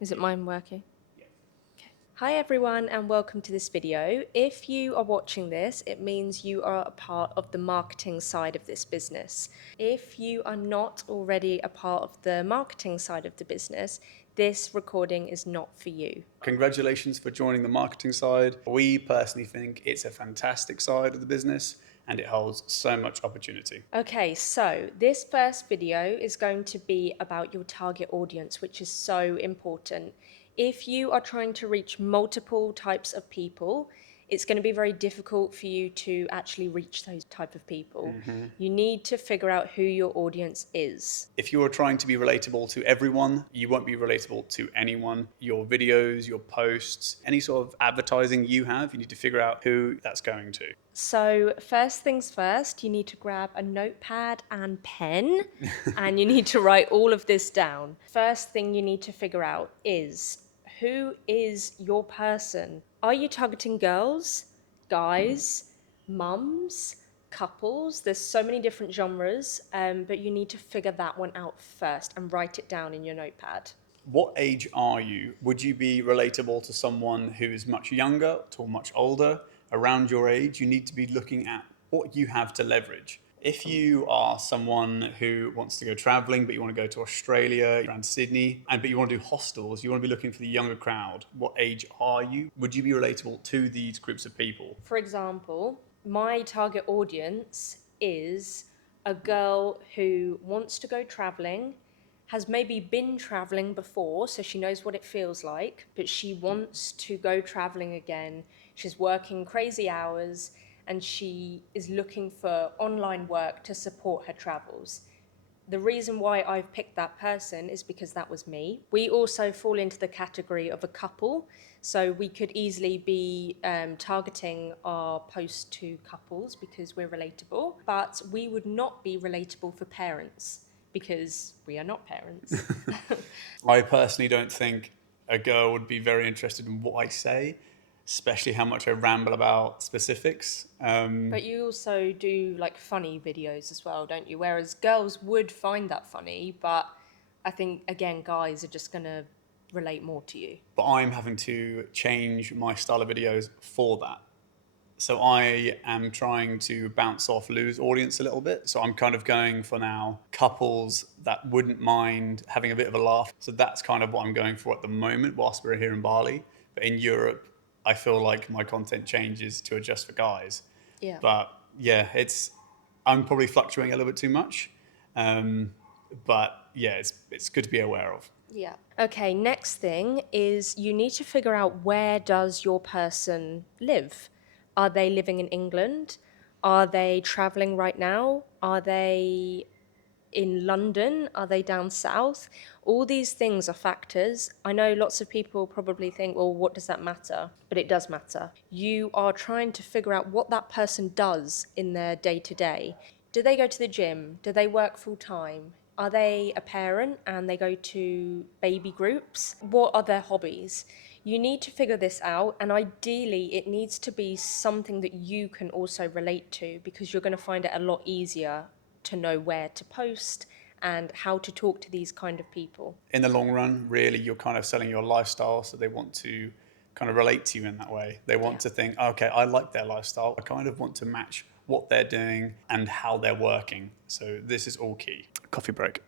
Is it mine working? Okay. Hi everyone and welcome to this video. If you are watching this, it means you are a part of the marketing side of this business. If you are not already a part of the marketing side of the business, this recording is not for you. Congratulations for joining the marketing side. We personally think it's a fantastic side of the business and it holds so much opportunity. Okay, so this first video is going to be about your target audience, which is so important. If you are trying to reach multiple types of people, it's going to be very difficult for you to actually reach those type of people. You need to figure out who your audience is. If you're trying to be relatable to everyone, you won't be relatable to anyone. Your videos, your posts, any sort of advertising you have, you need to figure out who that's going to. So first things first, you need to grab a notepad and pen and you need to write all of this down. First thing you need to figure out is who is your person? Are you targeting girls, guys, mums, couples? There's so many different genres, but you need to figure that one out first and write it down in your notepad. What age are you? Would you be relatable to someone who is much younger or much older? Around your age, you need to be looking at what you have to leverage. If you are someone who wants to go traveling, but you want to go to Australia, around Sydney, but you want to do hostels, you want to be looking for the younger crowd. What age are you? Would you be relatable to these groups of people? For example, my target audience is a girl who wants to go traveling, has maybe been traveling before, so she knows what it feels like, but she wants to go traveling again. She's working crazy hours and she is looking for online work to support her travels. The reason why I've picked that person is because that was me. We also fall into the category of a couple, so we could easily be targeting our post to couples because we're relatable, but we would not be relatable for parents because we are not parents. I personally don't think a girl would be very interested in what I say, especially how much I ramble about specifics. But you also do like funny videos as well, don't you? Whereas girls would find that funny, but I think again, guys are just gonna relate more to you. But I'm having to change my style of videos for that. So I am trying to bounce off Lou's audience a little bit. So I'm kind of going for now couples that wouldn't mind having a bit of a laugh. So that's kind of what I'm going for at the moment whilst we're here in Bali. But in Europe, I feel like my content changes to adjust for guys. Yeah. But yeah, I'm probably fluctuating a little bit too much. But yeah, it's good to be aware of. Yeah. Okay, next thing is you need to figure out where does your person live? Are they living in England? Are they traveling right now? Are they in London? Are they down south? All these things are factors. I know lots of people probably think, well, what does that matter? But it does matter. You are trying to figure out what that person does in their day to day. Do they go to the gym? Do they work full time? Are they a parent and they go to baby groups? What are their hobbies? You need to figure this out, and ideally, it needs to be something that you can also relate to because you're going to find it a lot easier to know where to post and how to talk to these kind of people. In the long run, really, you're kind of selling your lifestyle, so they want to kind of relate to you in that way. They want to think, okay, I like their lifestyle. I kind of want to match what they're doing and how they're working. So this is all key. Coffee break.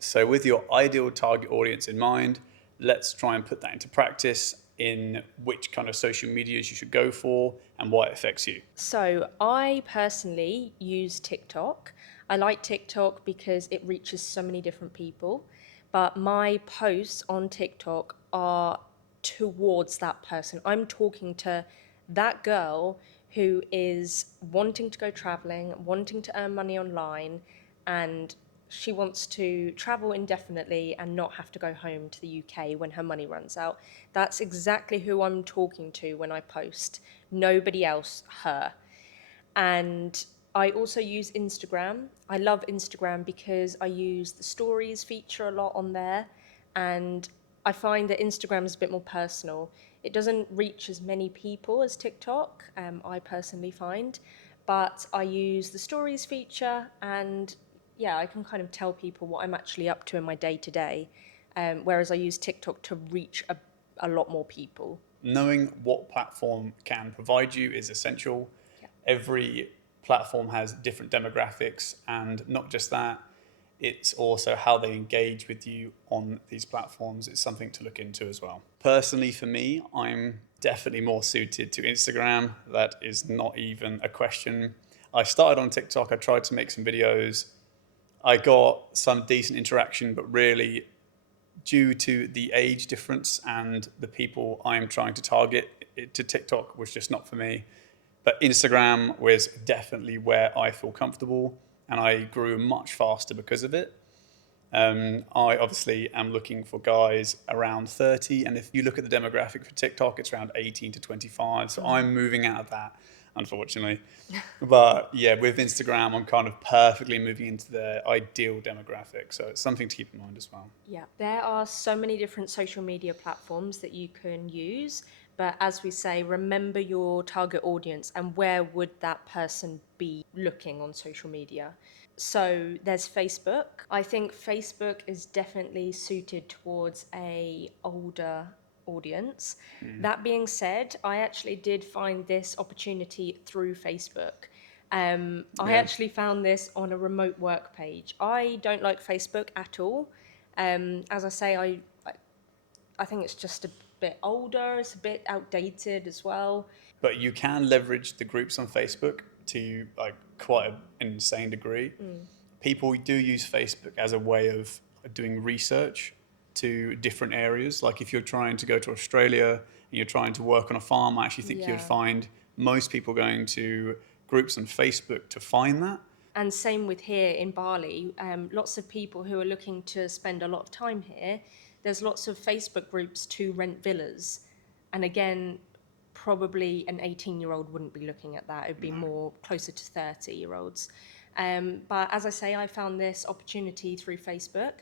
So with your ideal target audience in mind, let's try and put that into practice in which kind of social medias you should go for and why it affects you. So I personally use TikTok. I like TikTok because it reaches so many different people, but my posts on TikTok are towards that person. I'm talking to that girl who is wanting to go traveling, wanting to earn money online, and she wants to travel indefinitely and not have to go home to the UK when her money runs out. That's exactly who I'm talking to when I post. Nobody else, her. And I also use Instagram. I love Instagram because I use the stories feature a lot on there. And I find that Instagram is a bit more personal. It doesn't reach as many people as TikTok, I personally find. But I use the stories feature and yeah, I can kind of tell people what I'm actually up to in my day to day. whereas I use TikTok to reach a lot more people. Knowing what platform can provide you is essential. Yeah. Every platform has different demographics, and not just that, it's also how they engage with you on these platforms. It's something to look into as well. Personally, for me, I'm definitely more suited to Instagram. That is not even a question. I started on TikTok, I tried to make some videos. I got some decent interaction, but really, due to the age difference and the people I'm trying to target, to TikTok was just not for me. But Instagram was definitely where I feel comfortable, and I grew much faster because of it. I obviously am looking for guys around 30, and if you look at the demographic for TikTok, it's around 18 to 25. So I'm moving out of that, unfortunately. But yeah, with Instagram, I'm kind of perfectly moving into the ideal demographic. So it's something to keep in mind as well. Yeah, there are so many different social media platforms that you can use, but as we say, remember your target audience and where would that person be looking on social media. So there's Facebook. I think Facebook is definitely suited towards a older audience. That being said, I actually did find this opportunity through Facebook. I Yeah. actually found this on a remote work page. I don't like Facebook at all. As I say, I think it's just a bit older. It's a bit outdated as well. But you can leverage the groups on Facebook to like quite an insane degree. People do use Facebook as a way of doing research to different areas. Like if you're trying to go to Australia and you're trying to work on a farm, I actually think you'd Yeah. find most people going to groups on Facebook to find that. And same with here in Bali. Lots of people who are looking to spend a lot of time here. There's lots of Facebook groups to rent villas, and again, probably an 18-year-old wouldn't be looking at that. It'd be more closer to 30-year-olds. But as I say, I found this opportunity through Facebook.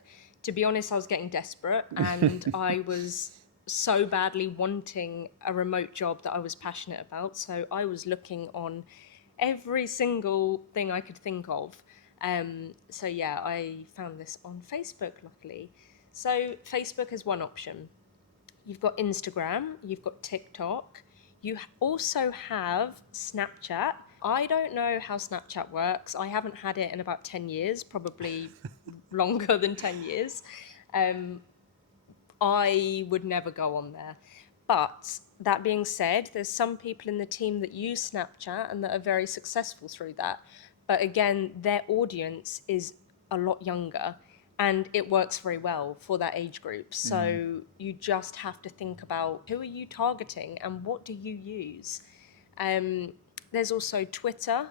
To be honest, I was getting desperate, and I was so badly wanting a remote job that I was passionate about. So I was looking on every single thing I could think of. So yeah, I found this on Facebook, luckily. So Facebook is one option. You've got Instagram, you've got TikTok, you also have Snapchat. I don't know how Snapchat works. I haven't had it in about 10 years, probably longer than 10 years. I would never go on there. But that being said, there's some people in the team that use Snapchat and that are very successful through that. But again, their audience is a lot younger and it works very well for that age group. So you just have to think about who are you targeting and what do you use? There's also Twitter,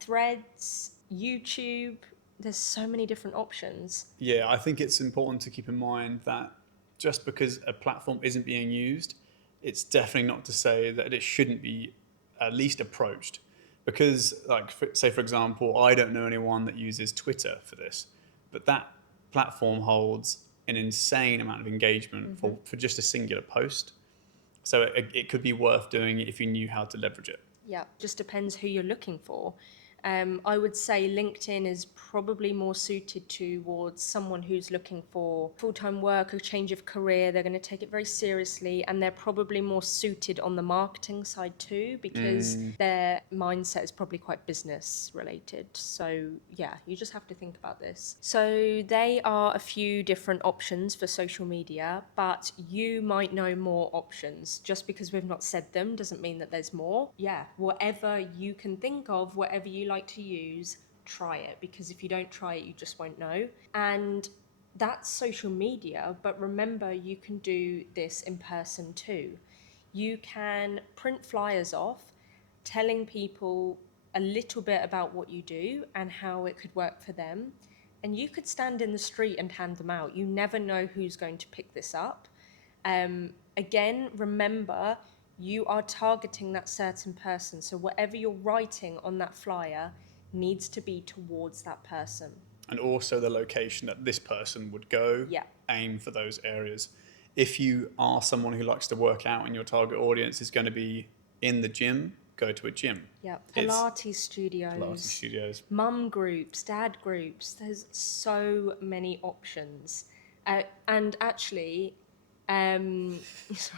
Threads, YouTube. There's so many different options. Yeah, I think it's important to keep in mind that just because a platform isn't being used, it's definitely not to say that it shouldn't be at least approached. Because, like, say for example, I don't know anyone that uses Twitter for this, but that platform holds an insane amount of engagement for just a singular post. So it could be worth doing if you knew how to leverage it. Yeah, just depends who you're looking for. I would say LinkedIn is probably more suited towards someone who's looking for full-time work, a change of career. They're going to take it very seriously, and they're probably more suited on the marketing side too, because their mindset is probably quite business related. So yeah, you just have to think about this. So they are a few different options for social media, but you might know more options. Just because we've not said them doesn't mean that there's more. Yeah, whatever you can think of, whatever you like to use, try it, because if you don't try it, you just won't know. And that's social media, but remember, you can do this in person too. You can print flyers off telling people a little bit about what you do and how it could work for them. And you could stand in the street and hand them out. You never know who's going to pick this up. Again, remember, you are targeting that certain person. So whatever you're writing on that flyer needs to be towards that person. And also the location that this person would go, Yeah. aim for those areas. If you are someone who likes to work out and your target audience is going to be in the gym, go to a gym. Yeah. It's Pilates studios. Pilates studios. Mum groups, dad groups. There's so many options. And actually, sorry,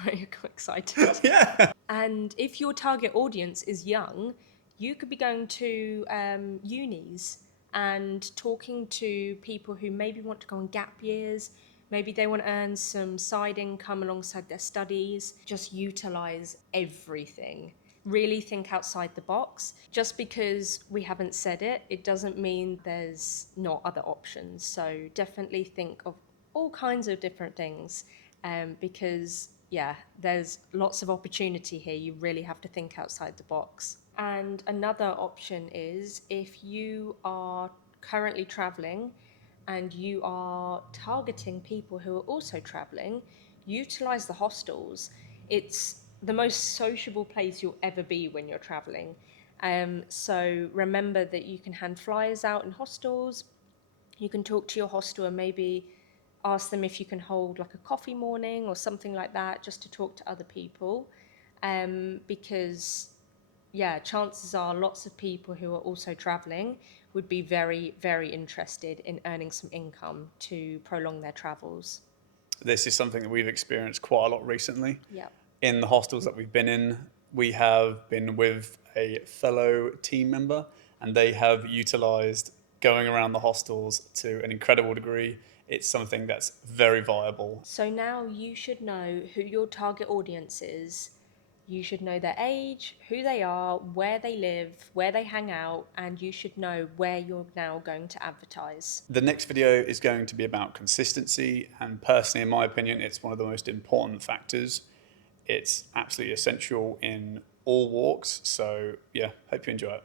I got excited. Yeah. And if your target audience is young, you could be going to unis and talking to people who maybe want to go on gap years. Maybe they want to earn some side income alongside their studies. Just utilize everything. Really think outside the box. Just because we haven't said it, it doesn't mean there's not other options. So definitely think of all kinds of different things, because yeah, there's lots of opportunity here. You really have to think outside the box. And another option is if you are currently traveling and you are targeting people who are also traveling, utilize the hostels. It's the most sociable place you'll ever be when you're traveling. So remember that you can hand flyers out in hostels. You can talk to your hostel and maybe ask them if you can hold like a coffee morning or something like that, just to talk to other people. Because yeah, chances are lots of people who are also traveling would be very, very interested in earning some income to prolong their travels. This is something that we've experienced quite a lot recently. Yeah. In the hostels that we've been in, we have been with a fellow team member, and they have utilized going around the hostels to an incredible degree. It's something that's very viable. So now you should know who your target audience is. You should know their age, who they are, where they live, where they hang out, and you should know where you're now going to advertise. The next video is going to be about consistency, and personally, in my opinion, it's one of the most important factors. It's absolutely essential in all walks. So, yeah, hope you enjoy it.